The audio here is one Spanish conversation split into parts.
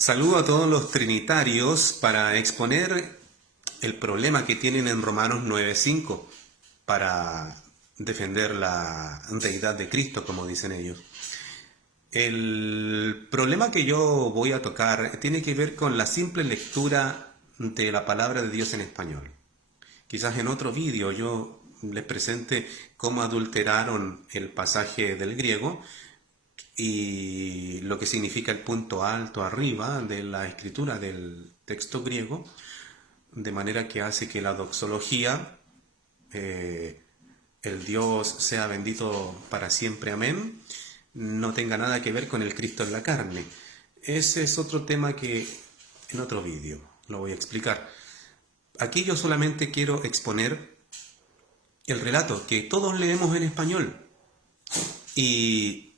Saludo a todos los trinitarios para exponer el problema que tienen en Romanos 9:5 para defender la deidad de Cristo, como dicen ellos. El problema que yo voy a tocar tiene que ver con la simple lectura de la palabra de Dios en español. Quizás en otro vídeo yo les presente cómo adulteraron el pasaje del griego y lo que significa el punto alto arriba de la escritura del texto griego, de manera que hace que la doxología, el Dios sea bendito para siempre, amén, no tenga nada que ver con el Cristo en la carne. Ese es otro tema que en otro vídeo lo voy a explicar. Aquí yo solamente quiero exponer el relato que todos leemos en español. Y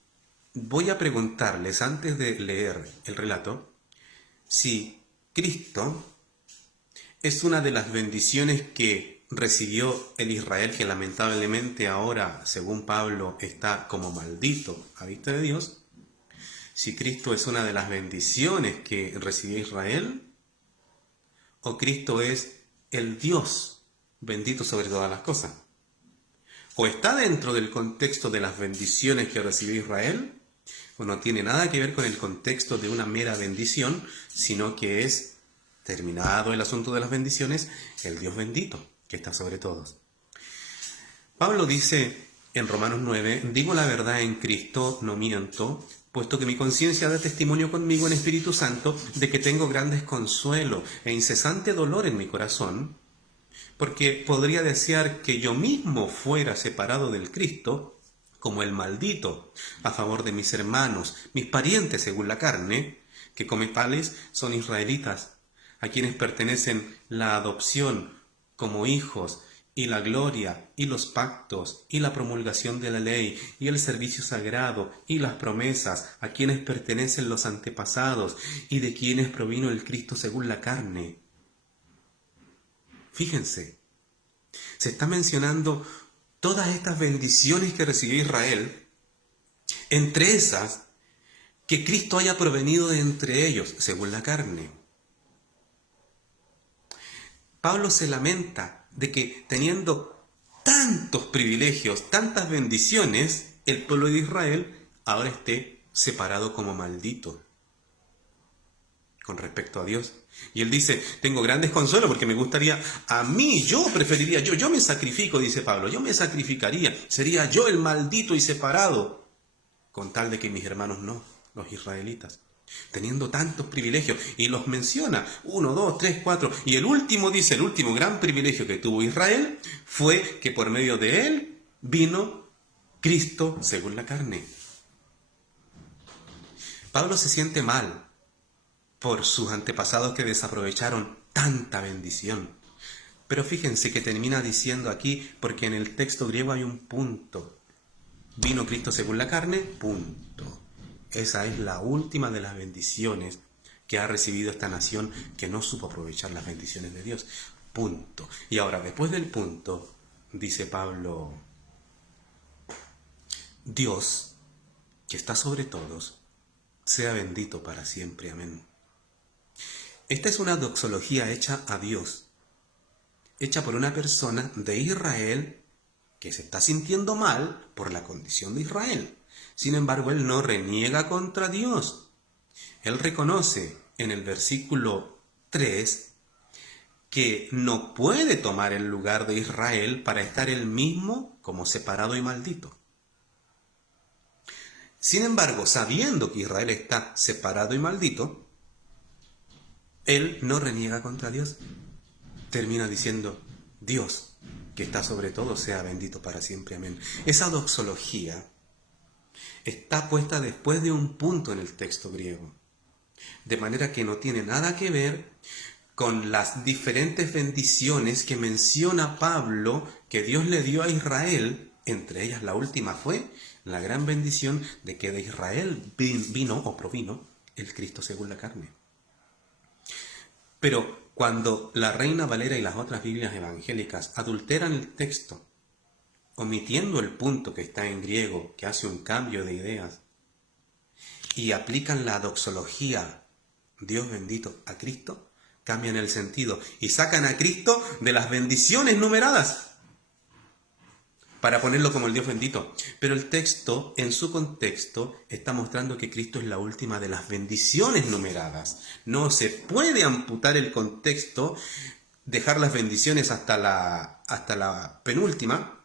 voy a preguntarles antes de leer el relato si Cristo es una de las bendiciones que recibió el Israel que lamentablemente ahora, según Pablo, está como maldito a vista de Dios. Si Cristo es una de las bendiciones que recibió Israel, o Cristo es el Dios bendito sobre todas las cosas. O está dentro del contexto de las bendiciones que recibió Israel, o no tiene nada que ver con el contexto de una mera bendición, sino que es, terminado el asunto de las bendiciones, el Dios bendito que está sobre todos. Pablo dice en Romanos 9, digo la verdad en Cristo, no miento, puesto que mi conciencia da testimonio conmigo en Espíritu Santo de que tengo gran desconsuelo e incesante dolor en mi corazón, porque podría desear que yo mismo fuera separado del Cristo, como el maldito, a favor de mis hermanos, mis parientes según la carne, que como tales son israelitas, a quienes pertenecen la adopción como hijos, y la gloria, y los pactos, y la promulgación de la ley, y el servicio sagrado, y las promesas, a quienes pertenecen los antepasados, y de quienes provino el Cristo según la carne. Fíjense, se está mencionando todas estas bendiciones que recibió Israel, entre esas, que Cristo haya provenido de entre ellos, según la carne. Pablo se lamenta de que teniendo tantos privilegios, tantas bendiciones, el pueblo de Israel ahora esté separado como maldito con respecto a Dios. Y él dice, tengo gran desconsuelo porque me gustaría, a mí, yo preferiría, yo me sacrifico, dice Pablo, yo me sacrificaría, sería yo el maldito y separado, con tal de que mis hermanos no, los israelitas, teniendo tantos privilegios, y los menciona, 1, 2, 3, 4, y el último dice, el último gran privilegio que tuvo Israel fue que por medio de él vino Cristo según la carne. Pablo se siente mal por sus antepasados que desaprovecharon tanta bendición. Pero fíjense que termina diciendo aquí, porque en el texto griego hay un punto. Vino Cristo según la carne, punto. Esa es la última de las bendiciones que ha recibido esta nación que no supo aprovechar las bendiciones de Dios. Punto. Y ahora, después del punto, dice Pablo, Dios, que está sobre todos, sea bendito para siempre. Amén. Esta es una doxología hecha a Dios, hecha por una persona de Israel que se está sintiendo mal por la condición de Israel. Sin embargo, él no reniega contra Dios. Él reconoce en el versículo 3 que no puede tomar el lugar de Israel para estar él mismo como separado y maldito. Sin embargo, sabiendo que Israel está separado y maldito, él no reniega contra Dios. Termina diciendo, Dios, que está sobre todo, sea bendito para siempre. Amén. Esa doxología está puesta después de un punto en el texto griego, de manera que no tiene nada que ver con las diferentes bendiciones que menciona Pablo que Dios le dio a Israel. Entre ellas la última fue la gran bendición de que de Israel vino o provino el Cristo según la carne. Pero cuando la Reina Valera y las otras Biblias evangélicas adulteran el texto, omitiendo el punto que está en griego, que hace un cambio de ideas, y aplican la doxología Dios bendito a Cristo, cambian el sentido y sacan a Cristo de las bendiciones numeradas para ponerlo como el Dios bendito. Pero el texto, en su contexto, está mostrando que Cristo es la última de las bendiciones numeradas. No se puede amputar el contexto, dejar las bendiciones hasta la penúltima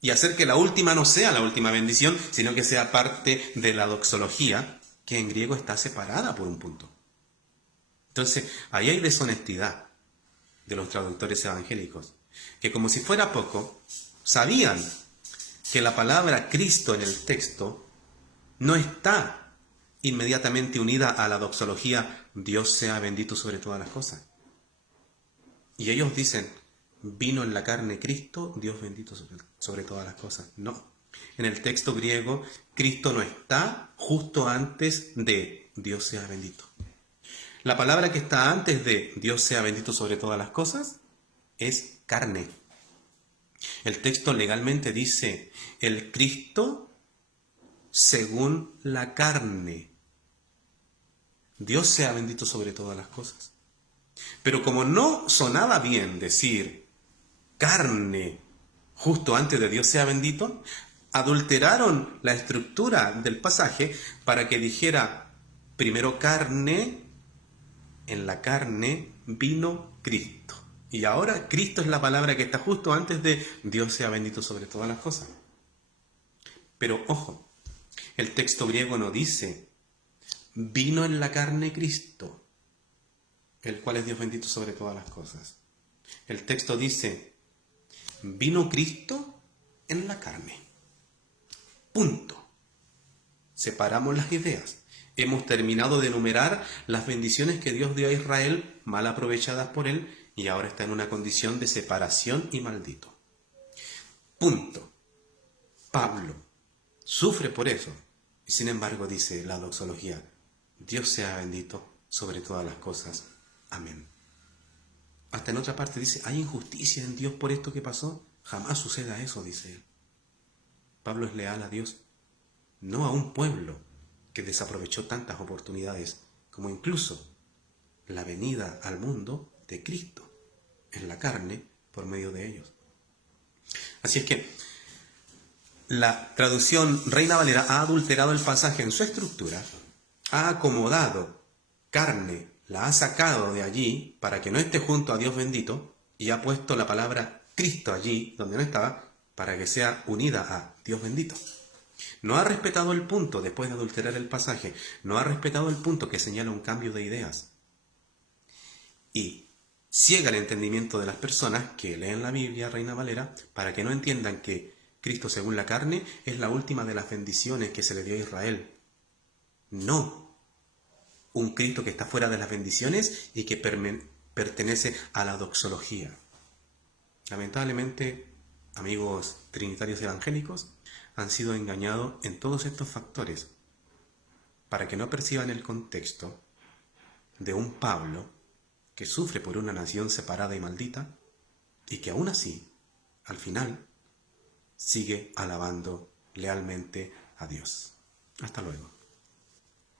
y hacer que la última no sea la última bendición, sino que sea parte de la doxología, que en griego está separada por un punto. Entonces, ahí hay deshonestidad de los traductores evangélicos, que como si fuera poco, sabían que la palabra Cristo en el texto no está inmediatamente unida a la doxología Dios sea bendito sobre todas las cosas. Y ellos dicen, vino en la carne Cristo, Dios bendito sobre todas las cosas. No, en el texto griego, Cristo no está justo antes de Dios sea bendito. La palabra que está antes de Dios sea bendito sobre todas las cosas es carne. El texto legalmente dice, el Cristo según la carne. Dios sea bendito sobre todas las cosas. Pero como no sonaba bien decir carne justo antes de Dios sea bendito, adulteraron la estructura del pasaje para que dijera primero carne, en la carne vino Cristo. Y ahora Cristo es la palabra que está justo antes de Dios sea bendito sobre todas las cosas. Pero ojo, el texto griego no dice vino en la carne Cristo, el cual es Dios bendito sobre todas las cosas. El texto dice vino Cristo en la carne. Punto. Separamos las ideas. Hemos terminado de enumerar las bendiciones que Dios dio a Israel, mal aprovechadas por él, y ahora está en una condición de separación y maldito. Punto. Pablo sufre por eso. Y sin embargo dice la doxología, Dios sea bendito sobre todas las cosas. Amén. Hasta en otra parte dice, ¿hay injusticia en Dios por esto que pasó? Jamás suceda eso, dice él. Pablo es leal a Dios, no a un pueblo que desaprovechó tantas oportunidades, como incluso la venida al mundo de Cristo en la carne por medio de ellos. Así es que la traducción Reina Valera ha adulterado el pasaje en su estructura, ha acomodado carne, la ha sacado de allí para que no esté junto a Dios bendito y ha puesto la palabra Cristo allí donde no estaba para que sea unida a Dios bendito. No ha respetado el punto después de adulterar el pasaje, no ha respetado el punto que señala un cambio de ideas. Y ciega el entendimiento de las personas que leen la Biblia, Reina Valera, para que no entiendan que Cristo según la carne es la última de las bendiciones que se le dio a Israel. No, un Cristo que está fuera de las bendiciones y que pertenece a la doxología. Lamentablemente, amigos trinitarios evangélicos, han sido engañados en todos estos factores para que no perciban el contexto de un Pablo que sufre por una nación separada y maldita y que aún así, al final, sigue alabando lealmente a Dios. Hasta luego.